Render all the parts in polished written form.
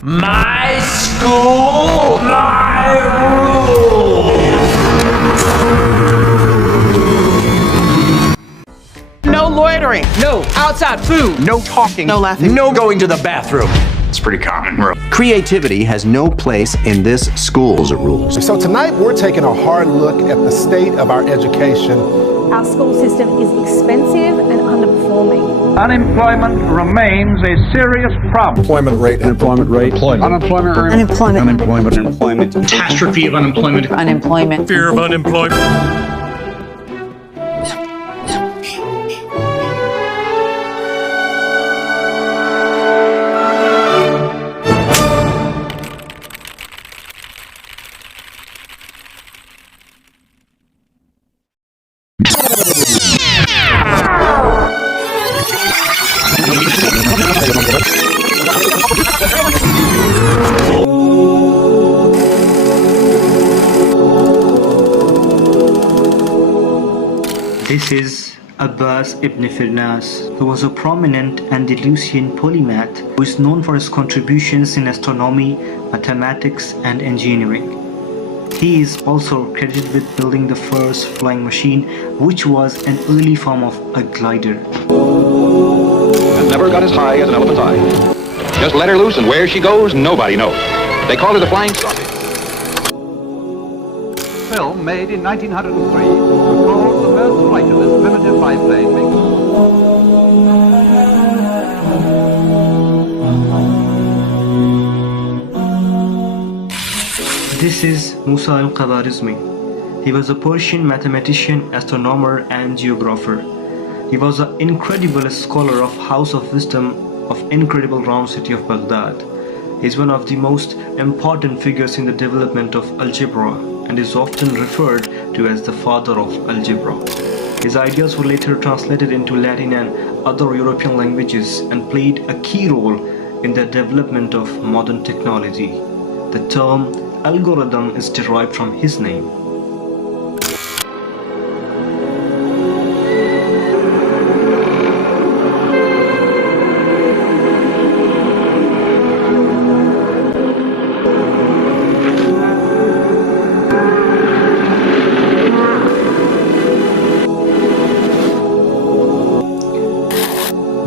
My school, my rules. No loitering. No Outside food. No talking. No laughing. No going to the bathroom. It's pretty common. Creativity has no place in this school's rules. So tonight we're taking a hard look at the state of our education. Our school system is expensive and underperforming. Unemployment remains a serious problem. Unemployment rate. Catastrophe of unemployment. Fear of unemployment. This is Abbas ibn Firnas, who was a prominent Andalusian polymath who is known for his contributions in astronomy, mathematics, and engineering. He is also credited with building the first flying machine, which was an early form of a glider. And never got as high as an elephant's eye. Just let her loose, and where she goes, nobody knows. They call her the Flying Sausage. Film made in 1903 recalls the first flight of this primitive biplane. This is Musa al-Khwarizmi. He was a Persian mathematician, astronomer, and geographer. He was an incredible scholar of House of Wisdom of incredible round city of Baghdad. He is one of the most important figures in the development of algebra and is often referred to as the father of algebra. His ideas were later translated into Latin and other European languages and played a key role in the development of modern technology. The term algorithm is derived from his name.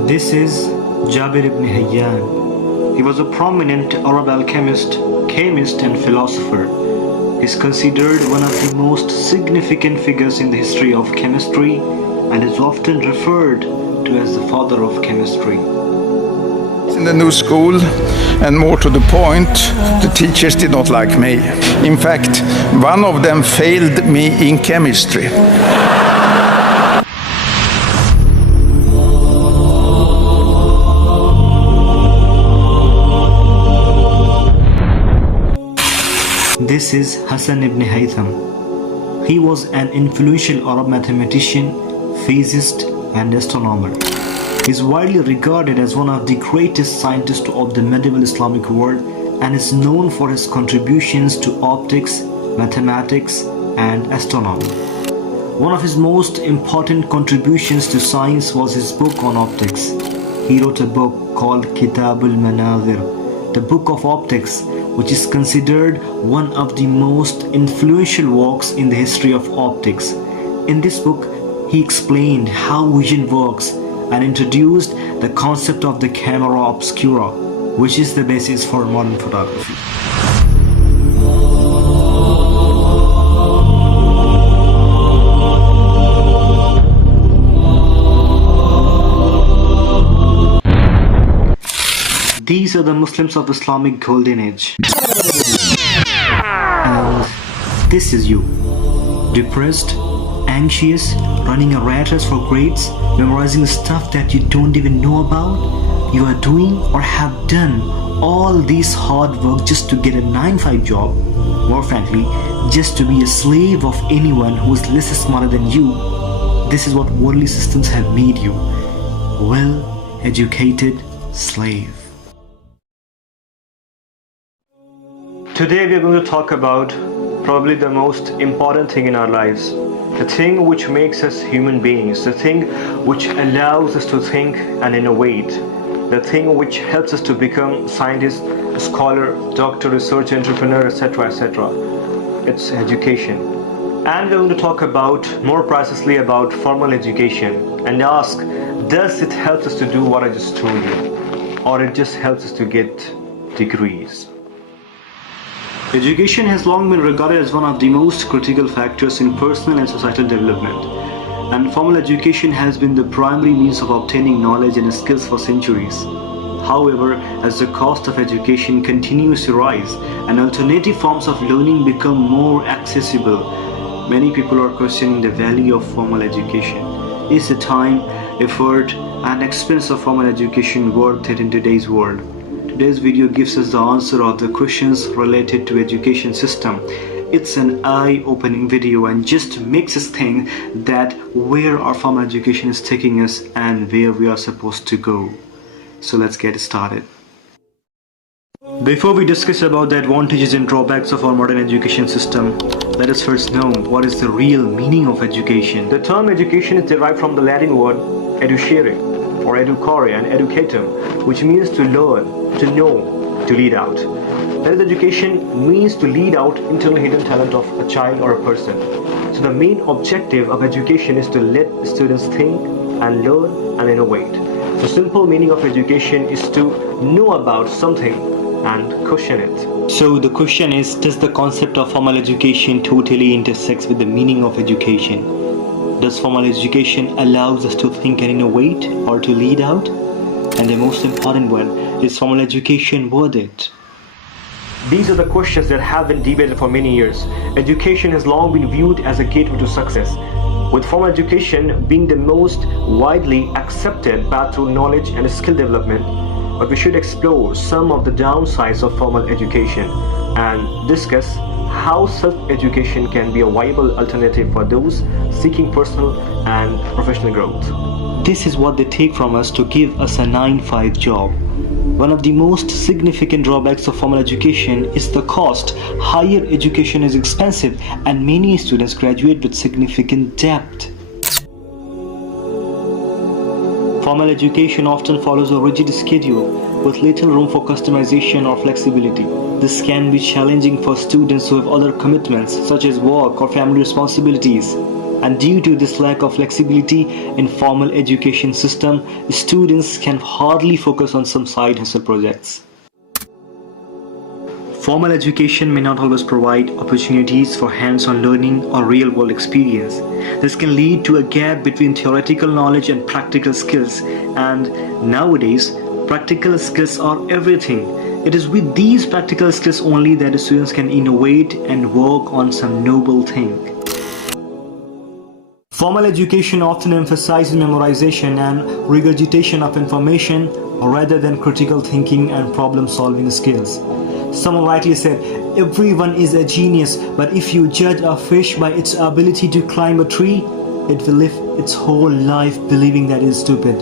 This is Jabir ibn Hayyan. He was a prominent Arab alchemist, chemist, and philosopher. He is considered one of the most significant figures in the history of chemistry and is often referred to as the father of chemistry. In the new school, and more to the point, the teachers did not like me. In fact, one of them failed me in chemistry. This is Hassan ibn Haytham. He was an influential Arab mathematician, physicist, and astronomer. He is widely regarded as one of the greatest scientists of the medieval Islamic world and is known for his contributions to optics, mathematics, and astronomy. One of his most important contributions to science was his book on optics. He wrote a book called Kitab al-Manazir, the Book of Optics, which is considered one of the most influential works in the history of optics. In this book, he explained how vision works and introduced the concept of the camera obscura, which is the basis for modern photography. These are the Muslims of Islamic Golden Age. And this is you. Depressed, anxious, running a rat race for grades, memorizing stuff that you don't even know about. You are doing or have done all this hard work just to get a 9-5 job. More frankly, just to be a slave of anyone who is less smarter than you. This is what worldly systems have made you. Well-educated slave. Today we are going to talk about probably the most important thing in our lives. The thing which makes us human beings. The thing which allows us to think and innovate. the thing which helps us to become scientist, scholar, doctor, research entrepreneur, etc., etc. It's education. And we're going to talk about more precisely about formal education and ask, does it help us to do what I just told you, or it just helps us to get degrees? Education has long been regarded as one of the most critical factors in personal and societal development, and formal education has been the primary means of obtaining knowledge and skills for centuries. However, as the cost of education continues to rise and alternative forms of learning become more accessible, many people are questioning the value of formal education. Is the time, effort, and expense of formal education worth it in today's world? Today's video gives us the answer of the questions related to education system. It's an eye-opening video and just makes us think that where our formal education is taking us and where we are supposed to go. So let's get started. Before we discuss about the advantages and drawbacks of our modern education system, let us first know what is the real meaning of education. The term education is derived from the Latin word educere or educare and educatum, which means to learn, to know, to lead out. That is, education means to lead out internal hidden talent of a child or a person. So the main objective of education is to let students think and learn and innovate. The simple meaning of education is to know about something and question it. So the question is, does the concept of formal education totally intersects with the meaning of education? Does formal education allows us to think and innovate or to lead out? And the most important one, is formal education worth it? These are the questions that have been debated for many years. Education has long been viewed as a gateway to success, with formal education being the most widely accepted path to knowledge and skill development. But we should explore some of the downsides of formal education and discuss how self-education can be a viable alternative for those seeking personal and professional growth. This is what they take from us to give us a 9-5 job. One of the most significant drawbacks of formal education is the cost. Higher education is expensive and many students graduate with significant debt. Formal education often follows a rigid schedule with little room for customization or flexibility. This can be challenging for students who have other commitments such as work or family responsibilities. And due to this lack of flexibility in formal education system, students can hardly focus on some side hustle projects. Formal education may not always provide opportunities for hands-on learning or real-world experience. This can lead to a gap between theoretical knowledge and practical skills, and nowadays, practical skills are everything. It is with these practical skills only that the students can innovate and work on some noble thing. Formal education often emphasizes memorization and regurgitation of information rather than critical thinking and problem-solving skills. Someone rightly said, everyone is a genius, but if you judge a fish by its ability to climb a tree, it will live its whole life believing that it is stupid.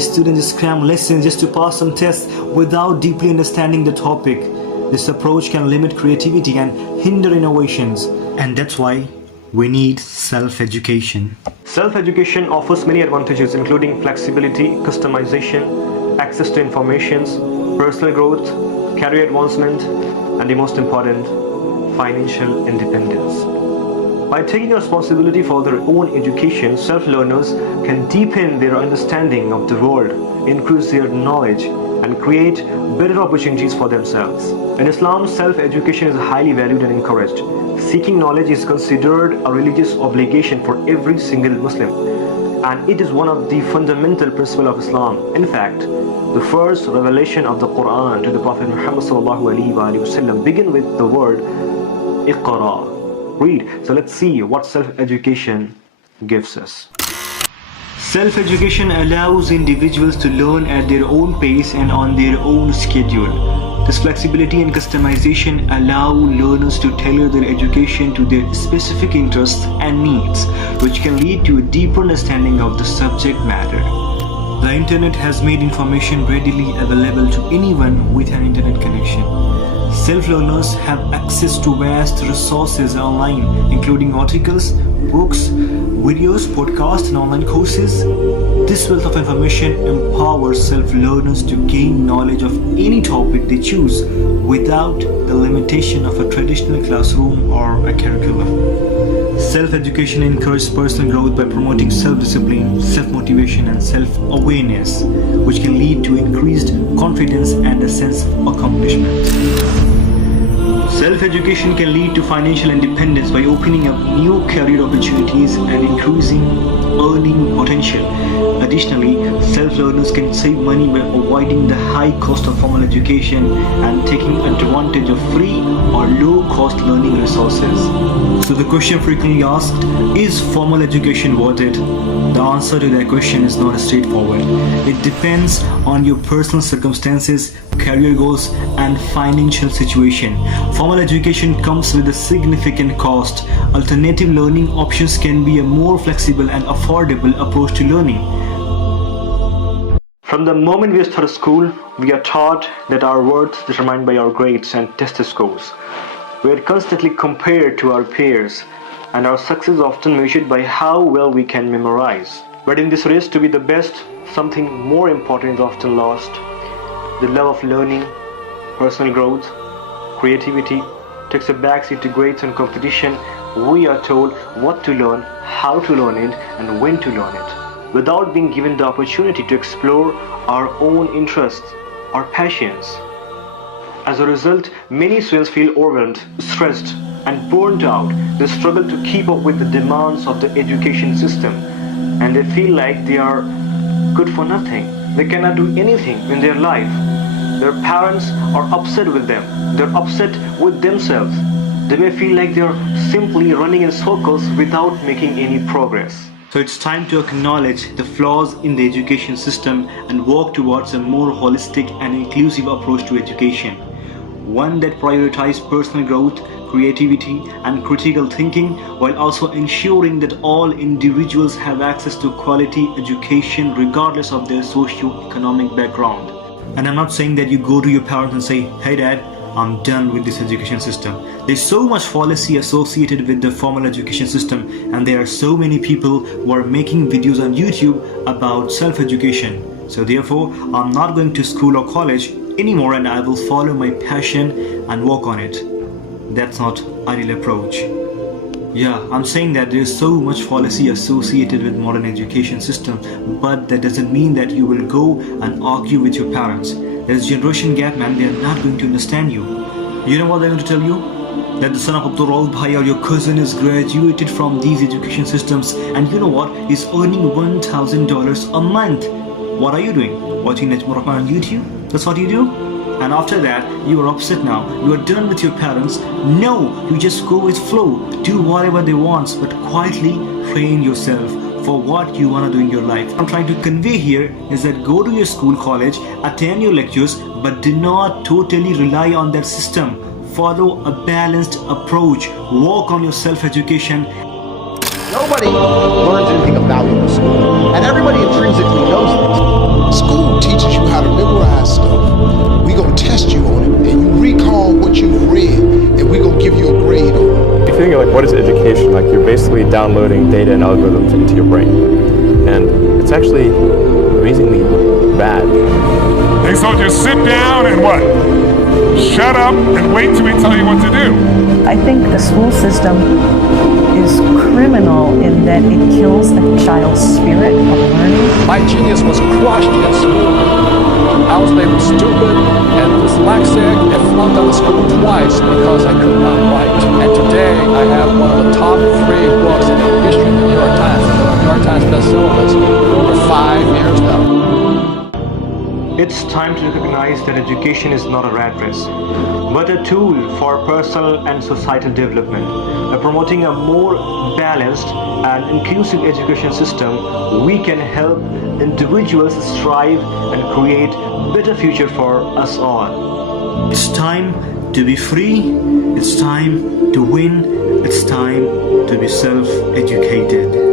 Students just cram lessons just to pass some tests without deeply understanding the topic. This approach can limit creativity and hinder innovations, and that's why we need self-education. Self-education offers many advantages including flexibility, customization, access to information, personal growth, career advancement, and the most important, financial independence. By taking responsibility for their own education, self-learners can deepen their understanding of the world, increase their knowledge, and create better opportunities for themselves. In Islam, self-education is highly valued and encouraged. Seeking knowledge is considered a religious obligation for every single Muslim, and it is one of the fundamental principles of Islam. In fact, the first revelation of the Quran to the Prophet Muhammad ﷺ began with the word Iqra, read. So let's see what self-education gives us. Self-education allows individuals to learn at their own pace and on their own schedule. This flexibility and customization allow learners to tailor their education to their specific interests and needs, which can lead to a deeper understanding of the subject matter. The internet has made information readily available to anyone with an internet connection. Self-learners have access to vast resources online, including articles, books, videos, podcasts, and online courses. This wealth of information empowers self-learners to gain knowledge of any topic they choose without the limitation of a traditional classroom or a curriculum. Self-education encourages personal growth by promoting self-discipline, self-motivation, and self-awareness, which can lead to increased confidence and a sense of accomplishment. Self-education can lead to financial independence by opening up new career opportunities and increasing earning potential. Additionally, self-learners can save money by avoiding the high cost of formal education and taking advantage of free or low-cost learning resources. So the question frequently asked, is formal education worth it? The answer to that question is not straightforward. It depends on your personal circumstances, career goals, and financial situation. Formal education comes with a significant cost. Alternative learning options can be a more flexible and affordable approach to learning. From the moment we start school, we are taught that our worth is determined by our grades and test scores. We are constantly compared to our peers, and our success is often measured by how well we can memorize. But in this race to be the best, something more important is often lost. The love of learning, personal growth, creativity takes a backseat to grades and competition. We are told what to learn, how to learn it, and when to learn it, without being given the opportunity to explore our own interests or passions. As a result, many students feel overwhelmed, stressed, and burned out. They struggle to keep up with the demands of the education system, and they feel like they are good for nothing. They cannot do anything in their life. Their parents are upset with them. They're upset with themselves. They may feel like they're simply running in circles without making any progress. So it's time to acknowledge the flaws in the education system and work towards a more holistic and inclusive approach to education. One that prioritizes personal growth, creativity, and critical thinking, while also ensuring that all individuals have access to quality education regardless of their socio-economic background. And I'm not saying that you go to your parents and say, "Hey dad, I'm done with this education system." There's so much fallacy associated with the formal education system, and there are so many people who are making videos on YouTube about self-education. So therefore, I'm not going to school or college anymore, and I will follow my passion and work on it. That's not ideal approach. Yeah, I'm saying that there's so much fallacy associated with modern education system, but that doesn't mean that you will go and argue with your parents. There's generation gap, man. They're not going to understand you. You know what they're going to tell you? That the son of Abdul Rauf Bhai or your cousin is graduated from these education systems, and you know what? He's earning $1,000 a month. What are you doing? Watching Najmur Rahman on YouTube? That's what you do? And after that, you are upset now. You are done with your parents. No, you just go with flow. Do whatever they want, but quietly train yourself for what you want to do in your life. What I'm trying to convey here is that go to your school, college, attend your lectures, but do not totally rely on that system. Follow a balanced approach. Work on your self-education. Nobody learns anything of value in school, and everybody intrinsically knows this. School teaches you how to memorize stuff. We gonna test you on it, and you recall what you've read, and we gonna give you a grade on it. If you think of like what is education, like you're basically downloading data and algorithms into your brain, and it's actually amazingly bad. They told you sit down and what? Shut up and wait till we tell you what to do. I think the school system is criminal in that it kills a child's spirit of learning. My genius was crushed in school. I was labeled stupid and dyslexic and flunked out of school twice because I could not write. And today I have one of the top 3 books in the history of the New York Times. The New York Times bestseller list for over 5 years now. It's time to recognize that education is not a rat race, but a tool for personal and societal development. By promoting a more balanced and inclusive education system, we can help individuals strive and create a better future for us all. It's time to be free, it's time to win, it's time to be self-educated.